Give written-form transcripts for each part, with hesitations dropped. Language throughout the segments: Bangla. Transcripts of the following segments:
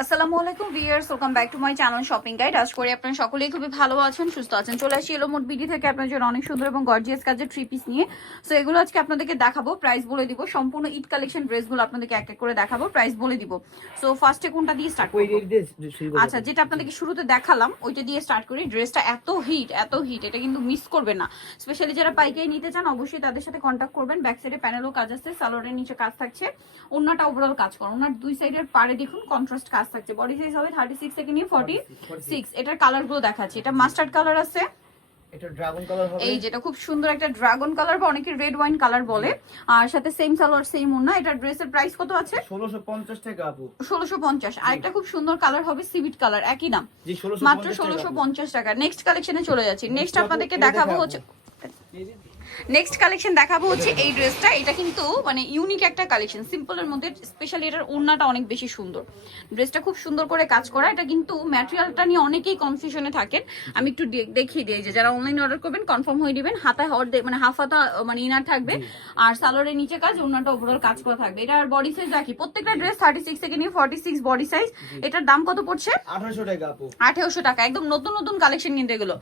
আসসালামু আলাইকুম viewers, welcome back to my channel shopping guide. আজ করে আপনারা সকলেই খুবই ভালো আছেন, সুস্থ আছেন। চলে আসি এলো মোট বিডি থেকে আপনার জন্য অনেক সুন্দর এবং গর্জিয়াস কাজের থ্রি পিস নিয়ে। সো এগুলো আজকে আপনাদেরকে দেখাবো, প্রাইস বলে দিব। সম্পূর্ণ ঈদ কালেকশন ড্রেসগুলো আপনাদেরকে এক এক করে দেখাবো, প্রাইস বলে দিব। সো ফার্স্টে কোনটা দিয়ে স্টার্ট করব? আচ্ছা, যেটা আপনাদেরকে শুরুতে দেখালাম ওইটা দিয়ে স্টার্ট করি। ড্রেসটা এত হিট, এটা কিন্তু মিস করবে না। স্পেশালি যারা পাইকারি নিতে চান অবশ্যই তাদের সাথে কন্ট্যাক্ট করবেন। ব্যাক সাইডে প্যানেলও কাজ আছে, সালোয়ারের নিচে কাজ থাকছে, ওন্নাটা ওভারঅল কাজ করে। ওন্নার দুই সাইডের পাড়ে দেখুন কন্ট্রাস্ট কাজ থাকছে। বডি সাইজ হবে 36 থেকে নিয়ে 46। এটার কালারগুলো দেখাচ্ছি। এটা মাস্টার্ড কালার আছে, এটা ড্রাগন কালার হবে, এই যেটা খুব সুন্দর একটা ড্রাগন কালার বা অনেকে রেড ওয়াইন কালার বলে। আর সাথে সেম সালোয়ার সেম ওন্না। এটা ড্রেসের প্রাইস কত আছে? 1650 টাকা আপু। 1650। আর একটা খুব সুন্দর কালার হবে সিভিট কালার, একই দাম, জি 1650 মাত্র 1650 টাকা। নেক্সট কালেকশনে চলে যাচ্ছি। নেক্সট আপনাদেরকে দেখাবো হচ্ছে এই ড্রেসটা। এটা কিন্তু মানে ইউনিক একটা কালেকশন, সিম্পলের মধ্যে। স্পেশালি এটার ওড়নাটা অনেক বেশি সুন্দর। ড্রেসটা খুব সুন্দর করে কাজ করা। এটা কিন্তু ম্যাটেরিয়ালটা নিয়ে অনেকেই কনফিউশনে থাকেন। আমি একটু দেখিয়ে দিই যে যারা অনলাইন অর্ডার করবেন কনফার্ম হয়ে দিবেন। হাতায় মানে হাফ হাতা মানে ইনার থাকবে, আর সালোয়ারের নিচে কাজ, ওড়নাটা ওভারঅল কাজ করা থাকবে। এটার বডি সাইজ রাখি, প্রত্যেকটা ড্রেস 36 থেকে নিয়ে 46 বডি সাইজ। এটার দাম কত পড়ছে? 1800 টাকা আপু। 1800 টাকা। একদম নতুন নতুন কালেকশন কিন্তু এগুলো।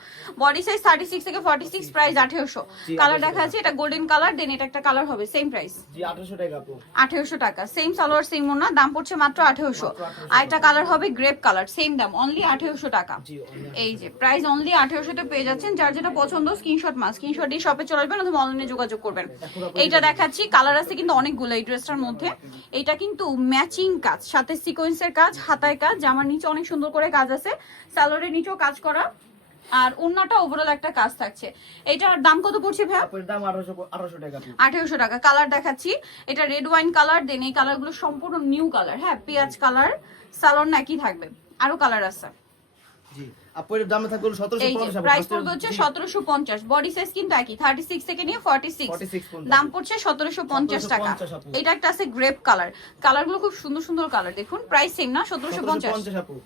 বডি সাইজ 36 থেকে 46, প্রাইস 1800। কালার দেখা আছে, এটা গোল্ডেন কালার, দেন এটা একটা কালার হবে, সেম প্রাইস জি 1800 টাকা আপু। 1800 টাকা। সেম সালোয়ার সেম ওড়না, দাম পড়ছে মাত্র 1800। আর একটা কালার হবে গ্রেপ কালার, সেম দাম, অনলি 1800 টাকা। এই যে প্রাইস অনলি 1800 তে পেয়ে যাচ্ছেন। যার যেটা পছন্দ স্ক্রিনশট দিয়ে শপে চলে আসবেন অথবা অনলাইনে যোগাযোগ করবেন। এইটা দেখাচ্ছি, কালার আছে কিন্তু অনেকগুলো এই ড্রেসটার মধ্যে। এটা কিন্তু ম্যাচিং কাজ, সাথে সিকোয়েন্সের কাজ, হাতায় কাজ, জামার নিচে অনেক সুন্দর করে কাজ আছে, সালোয়ারের নিচেও কাজ করা, আর ওন্নাটা ওভারঅল একটা কাজ থাকছে। এটার দাম কত পড়ছে ভাইয়া? এর দাম 1800 টাকা আপু। 1800 টাকা। কালার দেখাচ্ছি, এটা রেড ওয়াইন কালার, দেন এই কালারগুলো সম্পূর্ণ নিউ কালার। হ্যাঁ, পেঁয়াজ কালার, সালোয়ার নাকি থাকবে, আরো কালার আছে। জি আপু, এর দাম থাকবে 1750 আপু। প্রাইস পড়বে হচ্ছে 1750। বডি সাইজ কিন্তু একই, 36 থেকে নিয়ে 46। দাম পড়ছে 1750 টাকা। এটা একটা আছে গ্রেপ কালার, কালারগুলো খুব সুন্দর সুন্দর কালার। দেখুন প্রাইস সেম না, 1750 আপু।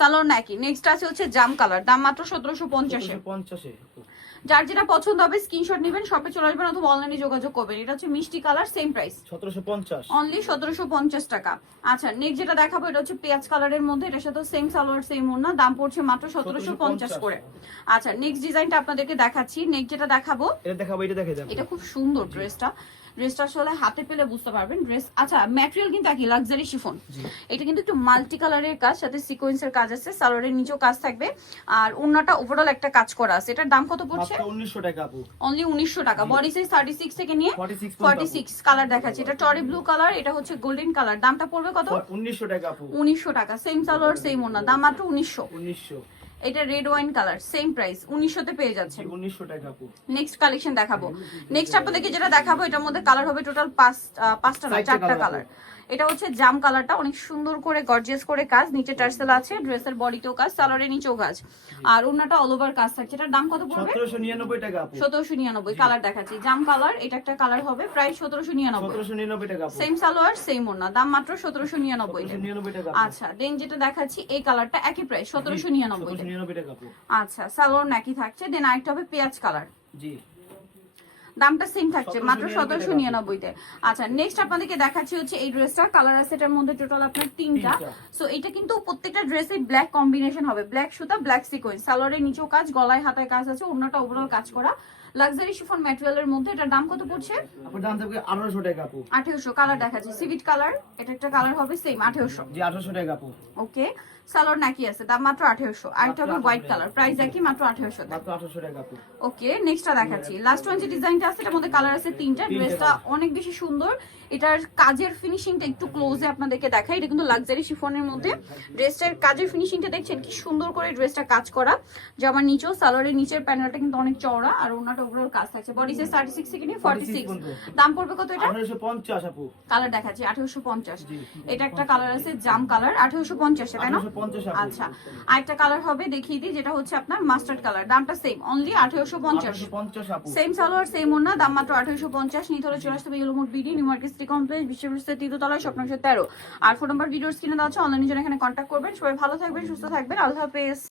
সালোয়ার নাকি। নেক্সট আছে হচ্ছে জাম কালার, দাম মাত্র 1750 এ। 1750 আপু। যার যেটা পছন্দ হবে স্ক্রিনশট নেবেন, শপে চলে আসবেন অথবা অনলাইনে যোগাযোগ করবেন। এটা হচ্ছে মিষ্টি কালার, সেম প্রাইস 1750, অনলি 1750 টাকা। আচ্ছা, নেক্সট যেটা দেখাবো এটা হচ্ছে পেঁয়াজ কালারের মধ্যে, এটার সাথে সেম সালোয়ার সেম ওড়না, দাম পড়ছে মাত্র 1750 করে। আচ্ছা, নেক্সট ডিজাইনটা আপনাদেরকে দেখাচ্ছি। নেক্সট যেটা দেখাবো, এটা দেখে যান। এটা খুব সুন্দর ড্রেসটা আসলে হাতে পেলে বুঝতে পারবেন। ড্রেস আচ্ছা, ম্যাটেরিয়াল কিন্তু একই, লাক্সারি শিফন। এটা কিন্তু একটু মাল্টি কালারের কাজ, সাথে সিকোয়েন্সের কাজ আছে, সালোয়ারের নিচেও কাজ থাকবে, আর ওন্নাটা ওভারঅল একটা কাজ করা আছে। এটার দাম কত পড়ছে? মাত্র 1900 টাকা আপু। অনলি 1900 টাকা। বডি সাইজ 36 থেকে নিয়ে 46। কালার দেখাচ্ছি, এটা টরি ব্লু কালার, এটা হচ্ছে গোল্ডেন কালার। দামটা পড়বে কত? 1900 টাকা আপু। 1900 টাকা। সেম সালোয়ার সেম ওন্না, দাম মাত্র 1900। 1900। এটা red wine colour, same price 1900 তে পেয়ে যাচ্ছেন। 1900 টাকা আপু। নেক্সট কালেকশন দেখাবো। নেক্সট আপনাদেরকে যেটা দেখাবো এটার মধ্যে কালার হবে টোটাল পাঁচটা না, 4টা কালার। এটা হচ্ছে জাম কালারটা, অনেক সুন্দর করে গর্জিয়াস করে কাজ, নিচে টার্সেল আছে, ড্রেসের বডিতেও কাজ, সালোয়ারের নিচেও কাজ, আর ওন্নাটা অল ওভার কাজ থাকছে। এটার দাম কত পড়বে? 1799 টাকা আপু। 1799। কালার দেখাচ্ছি, জাম কালার, এটা একটা কালার হবে, প্রাইস 1799। 1799 টাকা আপু। সেম সালোয়ার সেম ওন্না, দাম মাত্র 1799। 1799 টাকা। আচ্ছা, দেন যেটা দেখাচ্ছি এই কালারটা একই প্রাইস 1799। 1799 টাকা আপু। আচ্ছা, সালোয়ার নাকি থাকছে, দেন আরেকটা হবে পেঁয়াজ কালার, জি দামটা সেম থাকছে মাত্র 1799 তে। আচ্ছা, নেক্সট আপনাদেরকে দেখাচ্ছি হচ্ছে এই ড্রেসটা। কালার আছে এটার মধ্যে টোটাল আপনার 3টা। সো এটা কিন্তু প্রত্যেকটা ড্রেসে ব্ল্যাক কম্বিনেশন হবে, ব্ল্যাক সুতা ব্ল্যাক সিকোয়েন্স, সালোয়ারের নিচেও কাজ, গলায় হাতায় কাজ আছে, ওড়নাটা ওভারঅল কাজ করা, লাক্সারি শিফন ম্যাটেরিয়ালের মধ্যে। এটার দাম কত পড়ছে? আপুর দাম থাকবে 1800 টাকা আপু। 1800। কালার দেখাচ্ছি সিভিট কালার, এটা একটা কালার হবে সেম 1800। জি 1800 টাকা আপু। ওকে, সালোয়ার নাকি আছে, দাম মাত্র 1800। আর এটা হবে হোয়াইট কালার, প্রাইস একই, মাত্র 1800 মাত্র 1800 টাকা আপু। ওকে, নেক্সটটা দেখাচ্ছি। লাস্ট ওয়ান যে ডিজাইনটা আছে এটার মধ্যে কালার আছে 3টা। ড্রেসটা অনেক বেশি সুন্দর, এটার কাজের ফিনিশিংটা একটু ক্লোজে আপনাদেরকে দেখাই। এটা কিন্তু লাক্সারি শিফনের মধ্যে। ড্রেসটার কাজের ফিনিশিংটা দেখছেন কি সুন্দর করে ড্রেসটা কাজ করা, জামার নিচেও, সালোয়ারের নিচের প্যানেলটা কিন্তু অনেক চওড়া, আর ওনাটা ওভারঅল কাজ থাকছে। বডি সাইজ 36 থেকে নিয়ে 46। দাম পড়বে কত এটা? 1850 আপু। কালার দেখাচ্ছি 1850। এটা একটা কালার আছে জাম কালার, 1850 তাই না? 1850 আপু। আচ্ছা, আরেকটা কালার হবে দেখিয়ে দিই, যেটা হচ্ছে আপনার মাস্টার্ড কালার, দামটা সেম, অনলি 1850। 1850 আপু। সেম সালোয়ার সেম ওড়না, দাম মাত্র 1850। নিতে হলে চলে আসতে হবে yellow mode BD, new market city complex, বিশ্ববিদ্যালয় তৃতীয়তলায়, স্বপ্ন 13। আর ফোন নাম্বার ভিডিওর স্ক্রিনে দেওয়া আছে, অনলাইনে জন্য এখানে কন্ট্যাক্ট করবেন। সবাই ভালো থাকবেন, সুস্থ থাকবেন, আল্লাহ হাফেজ।